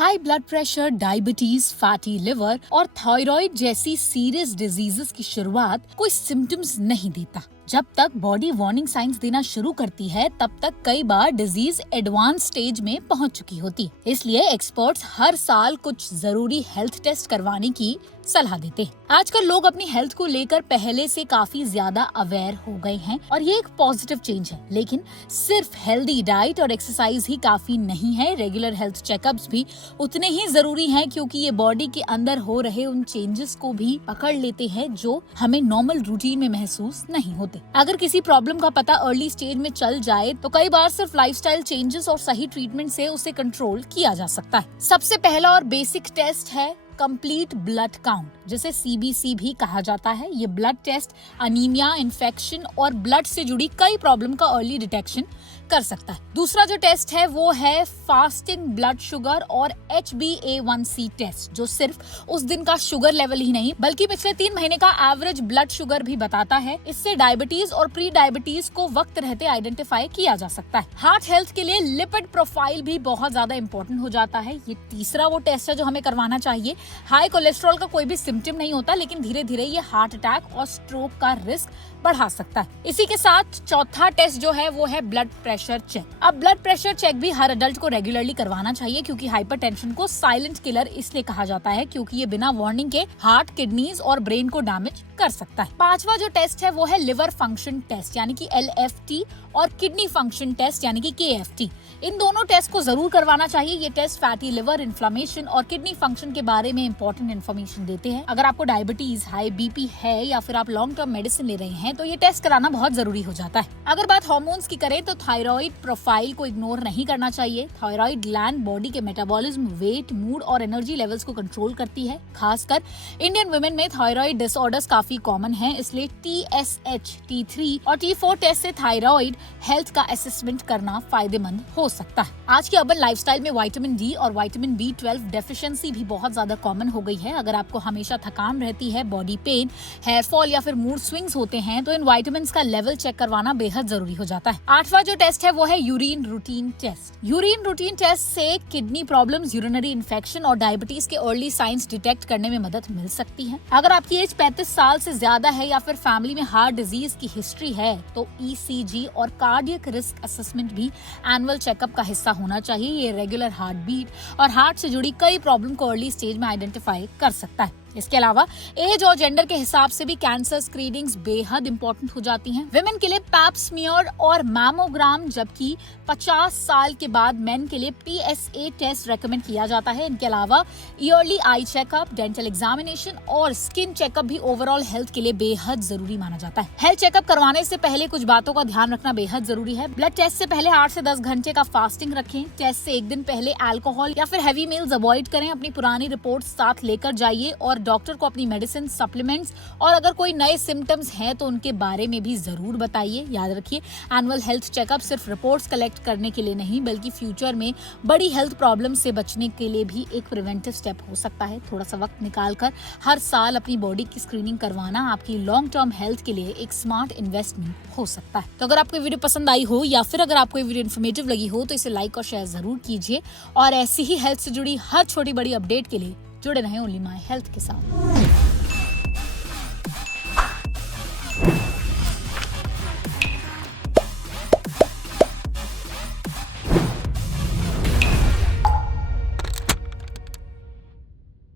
High blood pressure, diabetes, fatty liver और thyroid जैसी serious diseases की शुरुआत कोई सिम्टम्स नहीं देता। जब तक बॉडी वार्निंग साइंस देना शुरू करती है तब तक कई बार डिजीज एडवांस स्टेज में पहुंच चुकी होती है। इसलिए एक्सपर्ट्स हर साल कुछ जरूरी हेल्थ टेस्ट करवाने की सलाह देते हैं। आजकल लोग अपनी हेल्थ को लेकर पहले से काफी ज्यादा अवेयर हो गए हैं और ये एक पॉजिटिव चेंज है। लेकिन सिर्फ हेल्दी डाइट और एक्सरसाइज ही काफी नहीं है। रेगुलर हेल्थ चेकअप्स भी उतने ही जरूरी हैं, क्योंकि ये बॉडी के अंदर हो रहे उन चेंजेस को भी पकड़ लेते हैं जो हमें नॉर्मल रूटीन में महसूस नहीं होते। अगर किसी प्रॉब्लम का पता अर्ली स्टेज में चल जाए तो कई बार सिर्फ लाइफस्टाइल चेंजेस और सही ट्रीटमेंट से उसे कंट्रोल किया जा सकता है। सबसे पहला और बेसिक टेस्ट है कंप्लीट ब्लड काउंट, जिसे CBC भी कहा जाता है। ये ब्लड टेस्ट अनीमिया, इन्फेक्शन और ब्लड से जुड़ी कई प्रॉब्लम का अर्ली डिटेक्शन कर सकता है। दूसरा जो टेस्ट है वो है फास्टिंग ब्लड शुगर और HbA1c टेस्ट, जो सिर्फ उस दिन का शुगर लेवल ही नहीं बल्कि पिछले 3 महीने का एवरेज ब्लड शुगर भी बताता है। इससे डायबिटीज और प्री डायबिटीज को वक्त रहते आइडेंटिफाई किया जा सकता है। हार्ट हेल्थ के लिए लिपिड प्रोफाइल भी बहुत ज्यादा इंपॉर्टेंट हो जाता है। ये तीसरा वो टेस्ट है जो हमें करवाना चाहिए। हाई कोलेस्ट्रॉल का कोई भी सिम्टम नहीं होता, लेकिन धीरे धीरे ये हार्ट अटैक और स्ट्रोक का रिस्क बढ़ा सकता है। इसी के साथ चौथा टेस्ट जो है वो है ब्लड प्रेशर चेक। अब ब्लड प्रेशर चेक भी हर अडल्ट को रेगुलरली करवाना चाहिए, क्योंकि हाइपरटेंशन को साइलेंट किलर इसलिए कहा जाता है क्योंकि ये बिना वार्निंग के हार्ट, किडनीज और ब्रेन को डैमेज कर सकता है। पांचवा जो टेस्ट है वो है लिवर फंक्शन टेस्ट यानी कि LFT और किडनी फंक्शन टेस्ट यानी कि KFT। इन दोनों टेस्ट को जरूर करवाना चाहिए। ये टेस्ट फैटी लिवर, इन्फ्लेमेशन और किडनी फंक्शन के बारे में इंपॉर्टेंट इन्फॉर्मेशन देते हैं। अगर आपको डायबिटीज, हाई BP है या फिर आप लॉन्ग टर्म मेडिसिन ले रहे हैं तो ये टेस्ट कराना बहुत जरूरी हो जाता है। अगर बात हार्मोन्स की करें तो थायराइड प्रोफाइल को इग्नोर नहीं करना चाहिए। थायराइड ग्लैंड बॉडी के मेटाबॉलिज्म, वेट, मूड और एनर्जी लेवल्स को कंट्रोल करती है। खासकर इंडियन वुमेन में थायराइड डिसऑर्डर्स काफी कॉमन है, इसलिए TSH, T3 और T4 टेस्ट से थायराइड हेल्थ का असेसमेंट करना फायदेमंद हो सकता है। आज के अर्बन लाइफस्टाइल में विटामिन D और विटामिन B12 डेफिशिएंसी भी बहुत ज्यादा कॉमन हो गई है। अगर आपको हमेशा थकान रहती है, बॉडी पेन, हेयर फॉल या फिर मूड स्विंग्स होते हैं तो इन विटामिन का लेवल चेक करवाना बेहद जरूरी हो जाता है। आठवां जो टेस्ट है वो है urine routine test. Urine routine test से किडनी प्रॉब्लम्स, यूरिनरी इन्फेक्शन और डायबिटीज के अर्ली साइंस डिटेक्ट करने में मदद मिल सकती है। अगर आपकी एज 35 साल से ज्यादा है या फिर फैमिली में हार्ट डिजीज की हिस्ट्री है तो ECG और कार्डियक रिस्क असेसमेंट भी एनुअल चेकअप का हिस्सा होना चाहिए। ये रेगुलर हार्ट बीट और हार्ट से जुड़ी कई प्रॉब्लम को अर्ली स्टेज में आइडेंटिफाई कर सकता है। इसके अलावा एज और जेंडर के हिसाब से भी कैंसर स्क्रीनिंग्स बेहद इंपॉर्टेंट हो जाती हैं। विमेन के लिए पैप स्मीयर और मैमोग्राम, जबकि 50 साल के बाद मेन के लिए PSA टेस्ट रेकमेंड किया जाता है। इनके अलावा yearly eye checkup, dental examination और स्किन चेकअप भी ओवरऑल हेल्थ के लिए बेहद जरूरी माना जाता है। हेल्थ चेकअप करवाने से पहले कुछ बातों का ध्यान रखना बेहद जरूरी है। ब्लड टेस्ट से पहले 8 से 10 घंटे का फास्टिंग रखें। टेस्ट से एक दिन पहले अल्कोहल या फिर हैवी मील्स अवॉइड करें। अपनी पुरानी रिपोर्ट साथ लेकर जाइए और डॉक्टर को अपनी मेडिसिन, सप्लीमेंट्स और अगर कोई नए सिम्टम्स हैं तो उनके बारे में भी जरूर बताइए। याद रखिए, एनुअल हेल्थ चेकअप सिर्फ रिपोर्ट्स कलेक्ट करने के लिए नहीं बल्कि फ्यूचर में बड़ी हेल्थ प्रॉब्लम से बचने के लिए भी एक प्रिवेंटिव स्टेप हो सकता है। थोड़ा सा वक्त निकालकर हर साल अपनी बॉडी की स्क्रीनिंग करवाना आपकी लॉन्ग टर्म हेल्थ के लिए एक स्मार्ट इन्वेस्टमेंट हो सकता है। तो अगर आपको वीडियो पसंद आई हो या फिर अगर आपको ये वीडियो इन्फॉर्मेटिव लगी हो तो इसे लाइक और शेयर जरूर कीजिए और ऐसी ही हेल्थ से जुड़ी हर छोटी बड़ी अपडेट के लिए जुड़े रहें ओनली माय हेल्थ के साथ।